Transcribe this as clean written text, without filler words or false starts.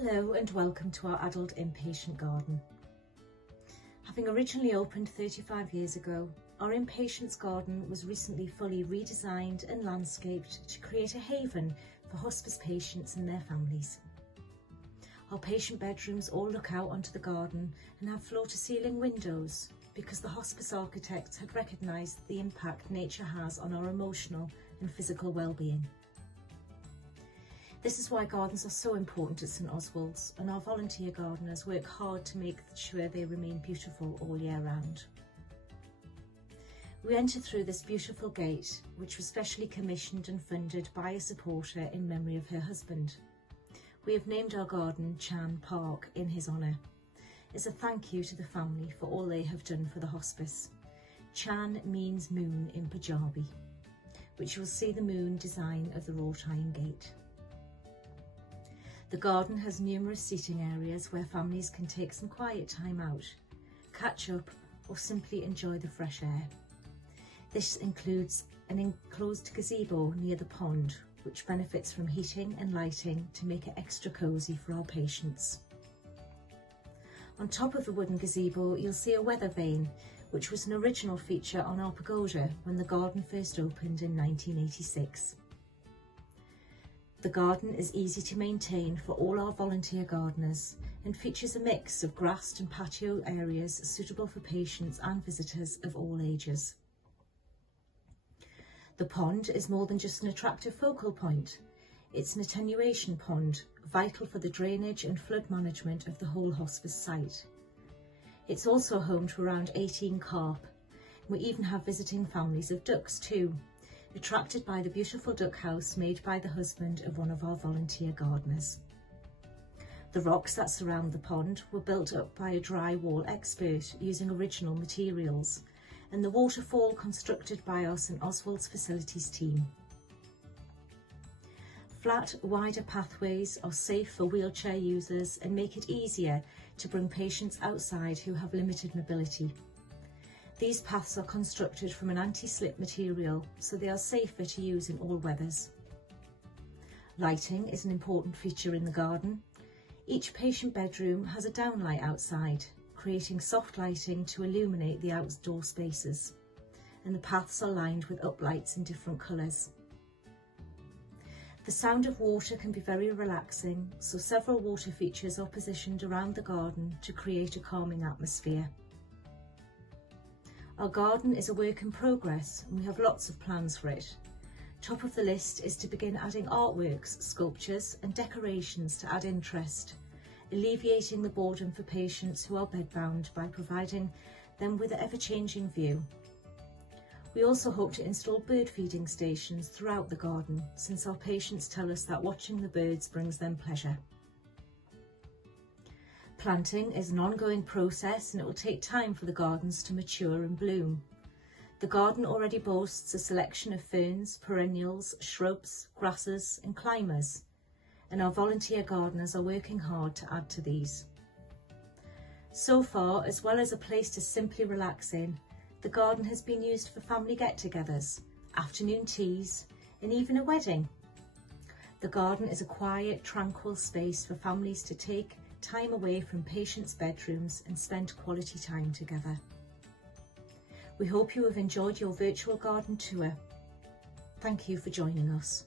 Hello and welcome to our adult inpatient garden. Having originally opened 35 years ago, our inpatients garden was recently fully redesigned and landscaped to create a haven for hospice patients and their families. Our patient bedrooms all look out onto the garden and have floor-to-ceiling windows because the hospice architects had recognised the impact nature has on our emotional and physical well-being. This is why gardens are so important at St Oswald's, and our volunteer gardeners work hard to make sure they remain beautiful all year round. We enter through this beautiful gate, which was specially commissioned and funded by a supporter in memory of her husband. We have named our garden Chan Park in his honour. It's a thank you to the family for all they have done for the hospice. Chan means moon in Punjabi, which you will see the moon design of the wrought iron gate. The garden has numerous seating areas where families can take some quiet time out, catch up or simply enjoy the fresh air. This includes an enclosed gazebo near the pond, which benefits from heating and lighting to make it extra cosy for our patients. On top of the wooden gazebo, you'll see a weather vane, which was an original feature on our pagoda when the garden first opened in 1986. The garden is easy to maintain for all our volunteer gardeners and features a mix of grassed and patio areas suitable for patients and visitors of all ages. The pond is more than just an attractive focal point. It's an attenuation pond, vital for the drainage and flood management of the whole hospice site. It's also home to around 18 carp. We even have visiting families of ducks too, attracted by the beautiful duck house made by the husband of one of our volunteer gardeners. The rocks that surround the pond were built up by a drywall expert using original materials, and the waterfall constructed by our St Oswald's facilities team. Flat, wider pathways are safe for wheelchair users and make it easier to bring patients outside who have limited mobility. These paths are constructed from an anti-slip material, so they are safer to use in all weathers. Lighting is an important feature in the garden. Each patient bedroom has a downlight outside, creating soft lighting to illuminate the outdoor spaces, and the paths are lined with uplights in different colours. The sound of water can be very relaxing, so several water features are positioned around the garden to create a calming atmosphere. Our garden is a work in progress and we have lots of plans for it. Top of the list is to begin adding artworks, sculptures and decorations to add interest, alleviating the boredom for patients who are bedbound by providing them with an ever-changing view. We also hope to install bird feeding stations throughout the garden, since our patients tell us that watching the birds brings them pleasure. Planting is an ongoing process and it will take time for the gardens to mature and bloom. The garden already boasts a selection of ferns, perennials, shrubs, grasses and climbers, and our volunteer gardeners are working hard to add to these. So far, as well as a place to simply relax in, the garden has been used for family get-togethers, afternoon teas and even a wedding. The garden is a quiet, tranquil space for families to take time away from patients' bedrooms and spend quality time together. We hope you have enjoyed your virtual garden tour. Thank you for joining us.